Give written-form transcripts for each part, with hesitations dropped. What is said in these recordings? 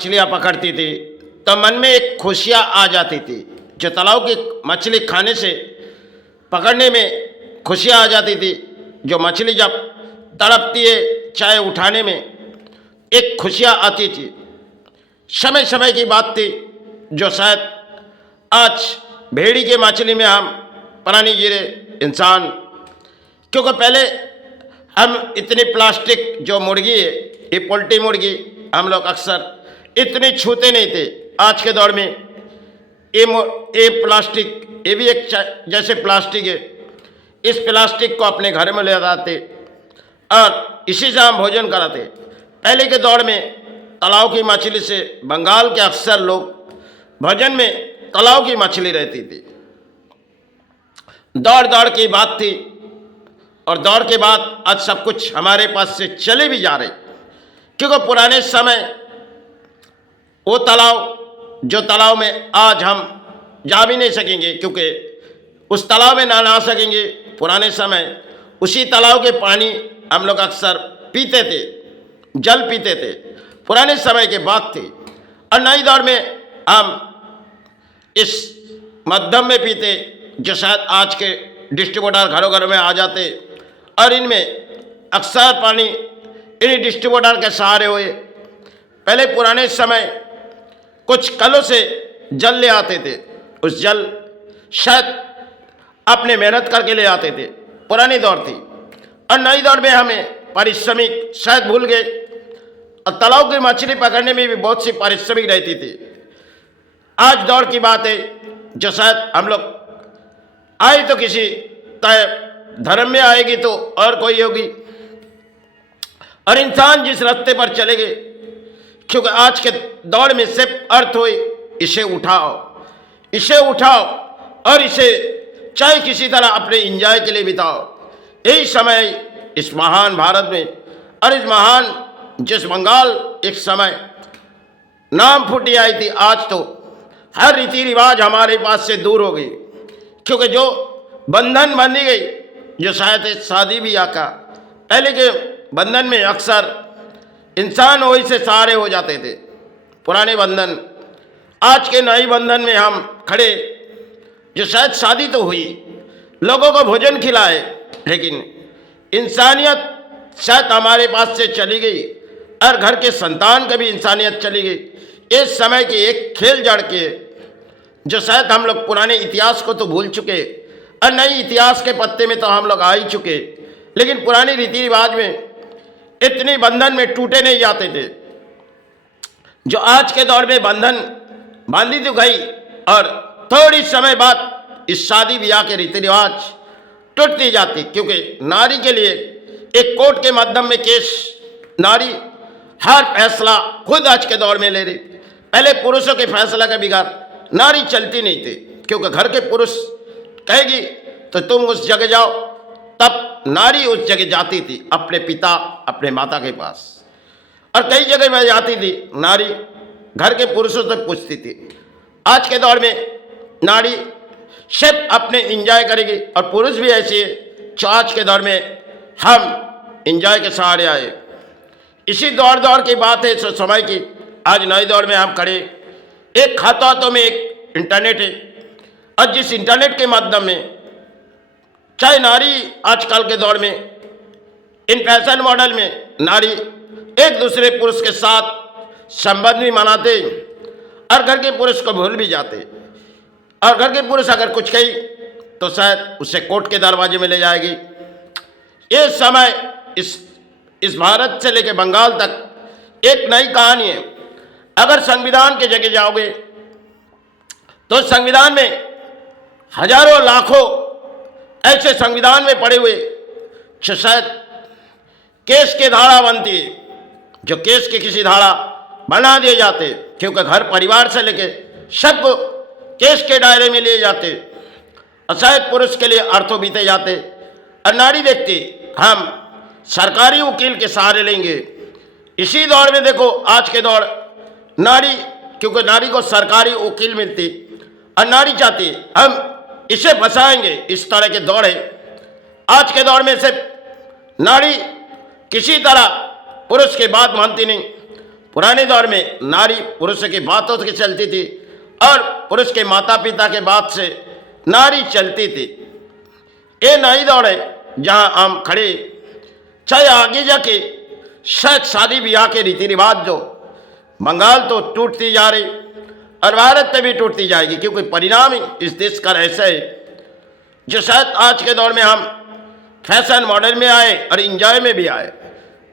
मछलियाँ पकड़ती थी तो मन में एक खुशियाँ आ जाती थी। जो तालाब की मछली खाने से पकड़ने में खुशियाँ आ जाती थी, जो मछली जब तड़पती है चाहे उठाने में एक खुशियाँ आती थी। समय समय की बात थी जो शायद आज भेड़ी के मछली में हम पुरानी गिरे इंसान, क्योंकि पहले हम इतनी प्लास्टिक जो मुर्गी है, ये पोल्ट्री मुर्गी हम लोग अक्सर इतनी छूते नहीं थे। आज के दौर में ये प्लास्टिक, ये भी एक जैसे प्लास्टिक है, इस प्लास्टिक को अपने घर में ले जाते और इसी से हम भोजन कराते। पहले के दौर में तालाब की मछली से बंगाल के अक्सर लोग भोजन में तालाब की मछली रहती थी। दौड़ दौड़ की बात थी और दौड़ के बाद आज सब कुछ हमारे पास से चले भी जा रहे, क्योंकि पुराने समय वो तालाब जो तालाब में आज हम जा भी नहीं सकेंगे, क्योंकि उस तालाब में ना सकेंगे। पुराने समय उसी तालाब के पानी हम लोग अक्सर पीते थे, जल पीते थे, पुराने समय के बात थी। और नई दौर में हम इस मध्यम में पीते, जो शायद आज के डिस्ट्रीब्यूटर घरों घरों में आ जाते और इनमें अक्सर पानी इन डिस्ट्रीब्यूटर के सहारे हुए। पहले पुराने समय कुछ कलों से जल ले आते थे, उस जल शायद अपने मेहनत करके ले आते थे, पुरानी दौर थी। और नई दौर में हमें पारिश्रमिक शायद भूल गए, और तालाब की मछली पकड़ने में भी बहुत सी पारिश्रमिक रहती थी। आज दौर की बात है जो शायद हम लोग आए तो किसी तय धर्म में आएगी तो और कोई होगी, और इंसान जिस रास्ते पर चले गए, क्योंकि आज के दौर में सिर्फ अर्थ हुई इसे उठाओ, इसे उठाओ और इसे चाहे किसी तरह अपने इंजॉय के लिए बिताओ। यही समय इस महान भारत में और इस महान जिस बंगाल एक समय नाम फूटी आई थी, आज तो हर रीति रिवाज हमारे पास से दूर हो गई, क्योंकि जो बंधन बंधी गई, जो शायद शादी ब्याह का पहले के बंधन में अक्सर इंसान वही से सहारे हो जाते थे, पुराने बंधन। आज के नए बंधन में हम खड़े, जो शायद शादी तो हुई, लोगों को भोजन खिलाए, लेकिन इंसानियत शायद हमारे पास से चली गई और घर के संतान का भी इंसानियत चली गई। इस समय की एक खेल जड़ के, जो शायद हम लोग पुराने इतिहास को तो भूल चुके और नई इतिहास के पत्ते में तो हम लोग आ ही चुके, लेकिन पुरानी रीति रिवाज में इतनी बंधन में टूटे नहीं जाते थे। जो आज के दौर में बंधन बांधी तो गई और थोड़ी समय बाद इस शादी ब्याह के रीति रिवाज टूटती जाती, क्योंकि नारी के लिए एक कोर्ट के माध्यम में केस, नारी हर फैसला खुद आज के दौर में ले रही। पहले पुरुषों के फैसला के बिगाड़ नारी चलती नहीं थी, क्योंकि घर के पुरुष कहेगी तो तुम उस जगह जाओ, तब नारी उस जगह जाती थी अपने पिता अपने माता के पास। और कई जगह में जाती थी नारी, घर के पुरुषों से पूछती थी। आज के दौर में नारी सिर्फ अपने इंजॉय करेगी, और पुरुष भी ऐसे है जो आज के दौर में हम इंजॉय के सहारे आए। इसी दौर दौर की बात है समय की। आज नए दौर में हम खड़े, एक हाथों में एक इंटरनेट है, और जिस इंटरनेट के माध्यम में चाहे नारी आजकल के दौर में इन फैशन मॉडल में नारी एक दूसरे पुरुष के साथ संबंध भी मनाते और घर के पुरुष को भूल भी जाते, और घर के पुरुष अगर कुछ कही तो शायद उसे कोर्ट के दरवाजे में ले जाएगी। ये समय इस भारत से लेकर बंगाल तक एक नई कहानी है। अगर संविधान के जगह जाओगे तो संविधान में हजारों लाखों ऐसे संविधान में पड़े हुए जो शायद केस के धारा बनती है, जो केस के किसी धारा बना दिए जाते, क्योंकि घर परिवार से लेके सबको केस के दायरे में लिए जाते, और शायद पुरुष के लिए अर्थों बीते जाते, और नारी देखती हम सरकारी वकील के सहारे लेंगे। इसी दौर में देखो आज के दौर नारी, क्योंकि नारी को सरकारी वकील मिलती और नारी चाहती हम इसे फंसाएंगे, इस तरह के दौर है। आज के दौर में से नारी किसी तरह पुरुष की बात मानती नहीं, पुराने दौर में नारी पुरुष की बातों से चलती थी और पुरुष के माता पिता के बात से नारी चलती थी। ये नई दौड़ है जहाँ हम खड़े, चाहे आगे जाके शायद शादी ब्याह के रीति रिवाज जो बंगाल तो टूटती जा रही और भारत में भी टूटती जाएगी, क्योंकि परिणाम ही इस देश का ऐसा है जो शायद आज के दौर में हम फैशन मॉडल में आए और इंजॉय में भी आए।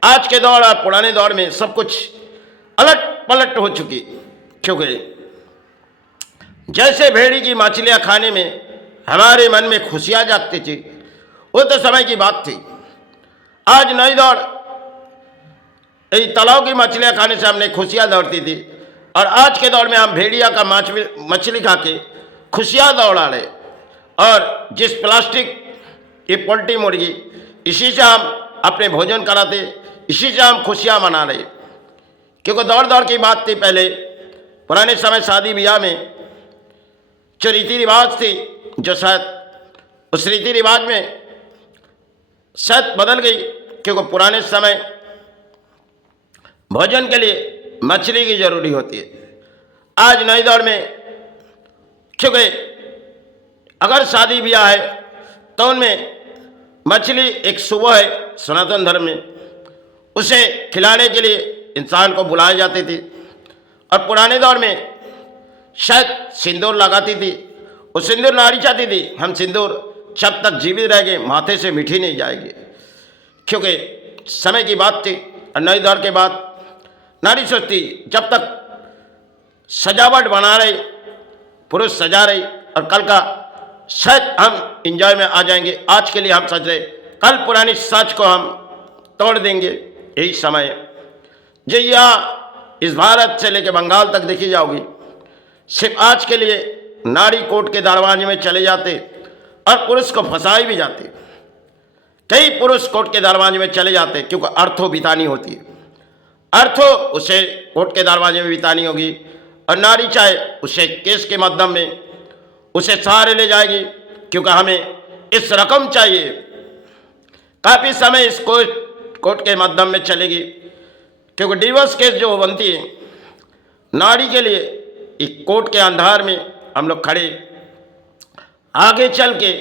आज के दौर और पुराने दौर में सब कुछ अलट पलट हो चुकी, क्योंकि जैसे भेड़ी की मछलियाँ खाने में हमारे मन में खुशियाँ जागती थी, वो तो समय की बात थी। आज नई दौड़ तालाब की मछलियाँ खाने से हमने खुशियाँ दौड़ती थी और आज के दौर में हम भेड़िया का मछली खा के खुशियाँ दौड़ा रहे। और जिस प्लास्टिक ये पोल्ट्री मुर्गी, इसी से हम अपने भोजन कराते, इसी से हम खुशियाँ मना रहे। क्योंकि दौड़ दौड़ की बात थी पहले पुराने समय शादी ब्याह में जो रीति रिवाज थी, जो शायद उस रीति रिवाज में शायद बदल गई, क्योंकि पुराने समय भोजन के लिए मछली की जरूरी होती है। आज नई दौर में क्योंकि अगर शादी ब्याह है तो उनमें मछली एक शुभ है सनातन धर्म में, उसे खिलाने के लिए इंसान को बुलाए जाते थे। और पुराने दौर में शायद सिंदूर लगाती थी, वो सिंदूर नारी चाहती थी हम सिंदूर जब तक जीवित रहेंगे माथे से मिठी नहीं जाएगी, क्योंकि समय की बात थी। और नई दौर के बाद नारी सोचती जब तक सजावट बना रहे, पुरुष सजा रहे और कल का शायद हम इंजॉय में आ जाएंगे, आज के लिए हम सज रहे, कल पुरानी साज को हम तोड़ देंगे। यही समय जो यहाँ इस भारत से लेकर बंगाल तक देखी जाओगी, सिर्फ आज के लिए नारी कोर्ट के दरवाजे में चले जाते और पुरुष को फंसाए भी जाते। कई पुरुष कोर्ट के दरवाजे में चले जाते क्योंकि अर्थों बितानी होती है, अर्थों उसे कोर्ट के दरवाजे में बितानी होगी और नारी चाहे उसे केस के माध्यम में उसे सहारे ले जाएगी, क्योंकि हमें इस रकम चाहिए। काफ़ी समय इस कोर्ट के माध्यम में चलेगी, क्योंकि डिवोर्स केस जो बनती है नारी के लिए, एक कोर्ट के अंधार में हम लोग खड़े आगे चल के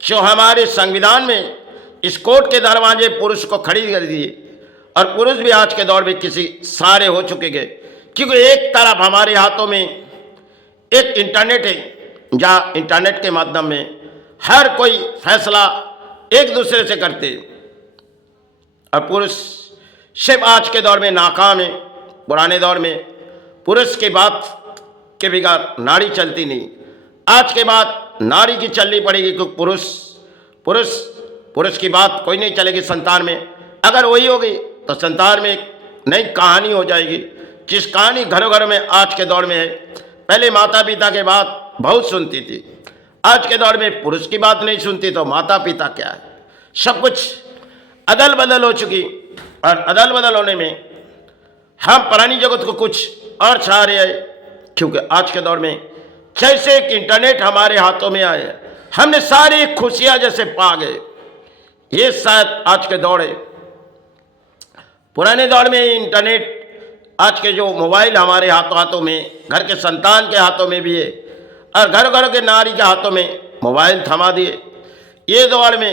जो हमारे संविधान में इस कोर्ट के दरवाजे पुरुष को खड़ी कर दिए और पुरुष भी आज के दौर में किसी सहारे हो चुके गए, क्योंकि एक तरफ हमारे हाथों में एक इंटरनेट है जहाँ इंटरनेट के माध्यम में हर कोई फैसला एक दूसरे से करते और पुरुष सिर्फ आज के दौर में नाकाम है। पुराने दौर में पुरुष की बात के बिगाड़ नारी चलती नहीं, आज के बाद नारी की चलनी पड़ेगी, क्योंकि पुरुष की बात कोई नहीं चलेगी। संतान में अगर वही होगी तो संतान में एक नई कहानी हो जाएगी, जिस कहानी घरों घरों में आज के दौर में है। पहले माता पिता के बात बहुत सुनती थी, आज के दौर में पुरुष की बात नहीं सुनती तो माता पिता क्या है, सब कुछ अदल बदल हो चुकी। और अदल बदल होने में हम पुरानी जगत को कुछ और चाह रहे हैं, क्योंकि आज के दौर में जैसे एक इंटरनेट हमारे हाथों में आए, हमने सारी खुशियां जैसे पा गए। ये शायद आज के दौर है। पुराने दौर में इंटरनेट, आज के जो मोबाइल हमारे हाथों में, घर के संतान के हाथों में भी है और घर घरों के नारी के हाथों में मोबाइल थमा दिए। ये दौर में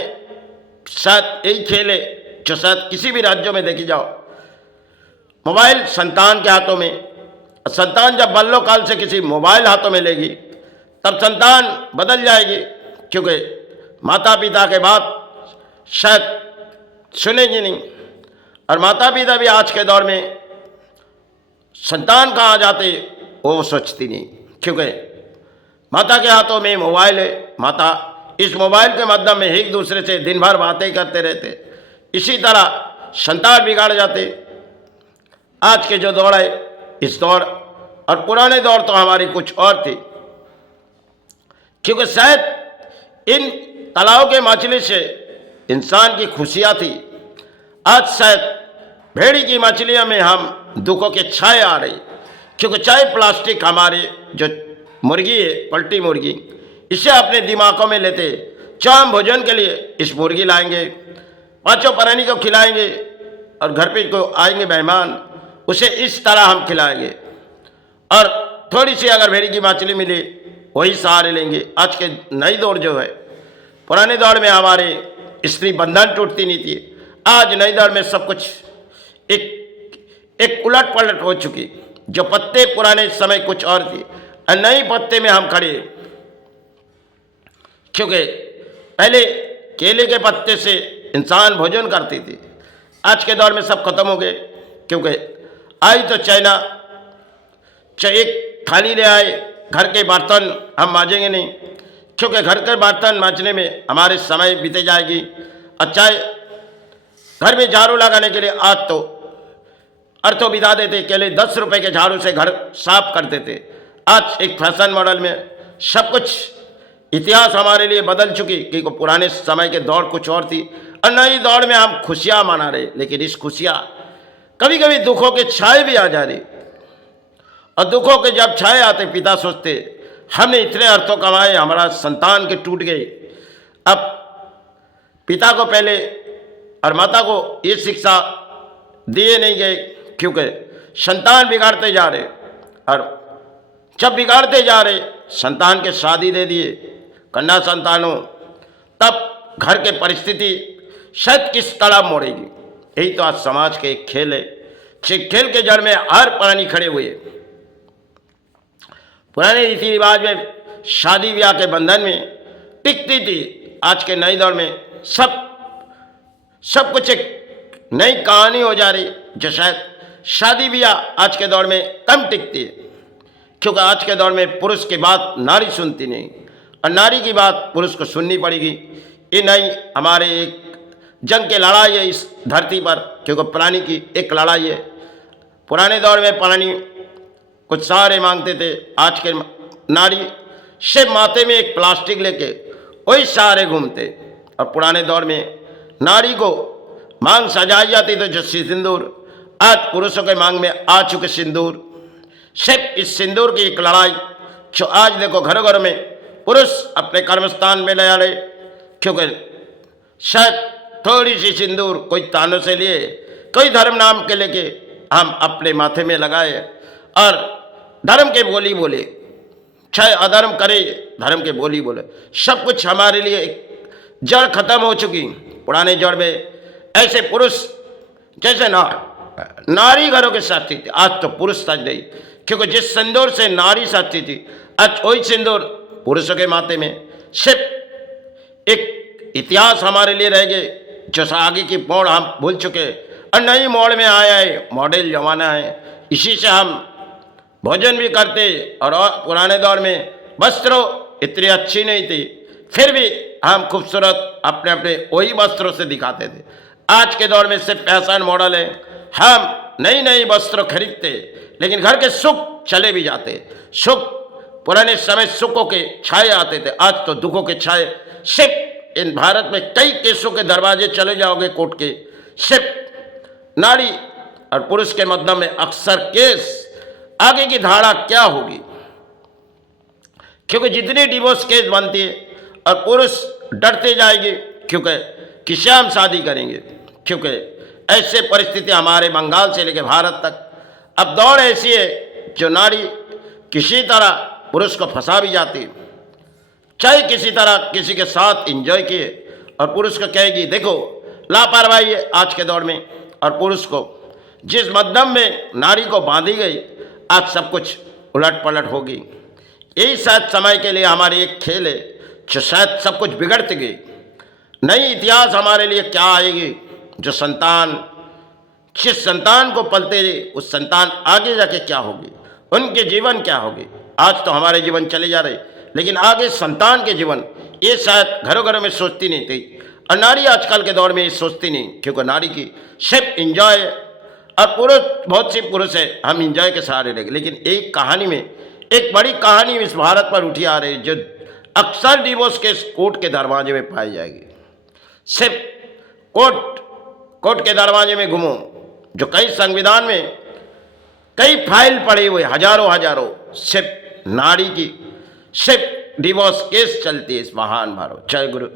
शायद यही खेल है जो शायद किसी भी राज्यों में देखी जाओ, मोबाइल संतान के हाथों में। संतान जब बाल्यकाल से किसी मोबाइल हाथों में लेगी तब संतान बदल जाएगी, क्योंकि माता पिता के बात शायद सुनेगी नहीं। और माता पिता भी आज के दौर में संतान कहाँ जाते वो सोचती नहीं, क्योंकि माता के हाथों में मोबाइल है। माता इस मोबाइल के माध्यम में एक दूसरे से दिन भर बातें करते रहते, इसी तरह संतान बिगाड़ जाते। आज के जो दौर है इस दौर और पुराने दौर तो हमारी कुछ और थी, क्योंकि शायद इन तालाब के मछली से इंसान की खुशियाँ थी। आज शायद भेड़ी की मछलियों में हम दुखों के छाए आ रही, क्योंकि चाहे प्लास्टिक हमारे जो मुर्गी है पोल्ट्री मुर्गी, इसे अपने दिमागों में लेते, चाहे हम भोजन के लिए इस मुर्गी लाएंगे, पाँचों प्राणी को खिलाएंगे और घर पे को आएंगे मेहमान उसे इस तरह हम खिलाएंगे। और थोड़ी सी अगर भेड़ी की मछली मिली वही सहारे लेंगे। आज के नई दौर जो है, पुराने दौर में हमारे स्त्री बंधन टूटती नहीं थी, आज नई दौर में सब कुछ एक उलट पलट हो चुकी। जो पत्ते पुराने समय कुछ और थी और नई पत्ते में हम खड़े, क्योंकि पहले केले के पत्ते से इंसान भोजन करती थी। आज के दौर में सब खत्म हो गए, क्योंकि आज तो चाइना एक थाली ले आए, घर के बर्तन हम मांजेंगे नहीं, क्योंकि घर के बर्तन मांजने में हमारे समय बीते जाएगी। और चाहे घर में झाड़ू लगाने के लिए आज तो अर्थों बिता देते, केवल 10 रुपए के झाड़ू से घर साफ करते थे। आज एक फैशन मॉडल में सब कुछ, इतिहास हमारे लिए बदल चुकी, क्योंकि पुराने समय के दौर कुछ और थी और नई दौर में हम खुशियां मना रहे। लेकिन इस खुशियां कभी कभी दुखों के छाए भी आ जा रही, और दुखों के जब छाए आते पिता सोचते हमने इतने अर्थों कमाए, हमारा संतान के टूट गए। अब पिता को पहले और माता को ये शिक्षा दिए नहीं गए, क्योंकि संतान बिगाड़ते जा रहे, और जब बिगाड़ते जा रहे संतान के शादी दे दिए, कन्या संतानों, तब घर के परिस्थिति शायद किस तरह मोड़ेगी। यही तो आज समाज के एक खेल है। खेल के जड़ में हर प्राणी खड़े हुए। पुराने रीति रिवाज में शादी ब्याह के बंधन में टिकती थी, आज के नए दौर में सब कुछ एक नई कहानी हो जा रही, जो शायद शादी ब्याह आज के दौर में कम टिकती है, क्योंकि आज के दौर में पुरुष की बात नारी सुनती नहीं और नारी की बात पुरुष को सुननी पड़ेगी। ये नई हमारे एक जंग की लड़ाई है इस धरती पर, क्योंकि प्राणी की एक लड़ाई है। पुराने दौर में प्राणी कुछ सहारे मांगते थे, आज के नारी सिर्फ माथे में एक प्लास्टिक लेके वही सहारे घूमते। और पुराने दौर में नारी को मांग सजाई जाती थी जैसे सिंदूर, आज पुरुषों के मांग में आ चुके सिंदूर। सिर्फ इस सिंदूर की एक लड़ाई, जो आज देखो घरों घरों में पुरुष अपने कर्मस्थान में ले आ रहे, क्योंकि शायद थोड़ी सी सिंदूर कोई तानों से लिए, कोई धर्म नाम के लेके हम अपने माथे में लगाए और धर्म के बोली बोले, चाहे अधर्म करे धर्म के बोली बोले। सब कुछ हमारे लिए जड़ खत्म हो चुकी। पुराने जड़ में ऐसे पुरुष जैसे नारी घरों के साथी थी, आज तो पुरुष सज रही, क्योंकि जिस सिंदूर से नारी साथी थी आज वही सिंदूर पुरुषों के माथे में। सिर्फ एक इतिहास हमारे लिए रह गए, जो आगे की मोड़ हम भूल चुके और नई मोड़ में आया है, मॉडल जमाना है। इसी से हम भोजन भी करते, और पुराने दौर में वस्त्रों इतनी अच्छी नहीं थी, फिर भी हम खूबसूरत अपने अपने वही वस्त्रों से दिखाते थे। आज के दौर में सिर्फ फैशन मॉडल है, हम नई नई वस्त्र खरीदते, लेकिन घर के सुख चले भी जाते। सुख पुराने समय सुखों के छाए आते थे, आज तो दुखों के छाए। सिर्फ इन भारत में कई केसों के दरवाजे चले जाओगे कोर्ट के, सिर्फ नारी और पुरुष के मध्य में अक्सर केस, आगे की धारा क्या होगी, क्योंकि जितनी डिवोर्स केस बनती है और पुरुष डरते जाएंगे, क्योंकि किसे हम शादी करेंगे, क्योंकि ऐसे परिस्थिति हमारे बंगाल से लेकर भारत तक। अब दौड़ ऐसी है जो नारी किसी तरह पुरुष को फंसा भी जाती, चाहे किसी तरह किसी के साथ एंजॉय किए, और पुरुष को कहेगी देखो लापरवाही है आज के दौर में। और पुरुष को जिस मध्यम में नारी को बांधी गई, आज सब कुछ उलट पलट होगी। यही शायद समय के लिए हमारी एक खेल है, जो शायद सब कुछ बिगड़ती गई। नई इतिहास हमारे लिए क्या आएगी, जो संतान, जिस संतान को पलते उस संतान आगे जाके क्या होगी, उनके जीवन क्या होगी। आज तो हमारे जीवन चले जा रहे, लेकिन आगे संतान के जीवन ये शायद घरों घरों में सोचती नहीं थी, और नारी आजकल के दौर में ये सोचती नहीं, क्योंकि नारी की सिर्फ इंजॉय, और पुरुष बहुत सी पुरुष है हम इंजॉय के सहारे लगे। लेकिन एक कहानी में एक बड़ी कहानी इस भारत पर उठी आ रही, जो अक्सर डिवोर्स केस कोर्ट के दरवाजे में पाई जाएगी। सिर्फ कोर्ट के दरवाजे में घूमो, जो कई संविधान में कई फाइल पड़े हुए हजारों सिर्फ नारी की सिर्फ डिवोर्स केस चलती है इस महान भारत। जय गुरु।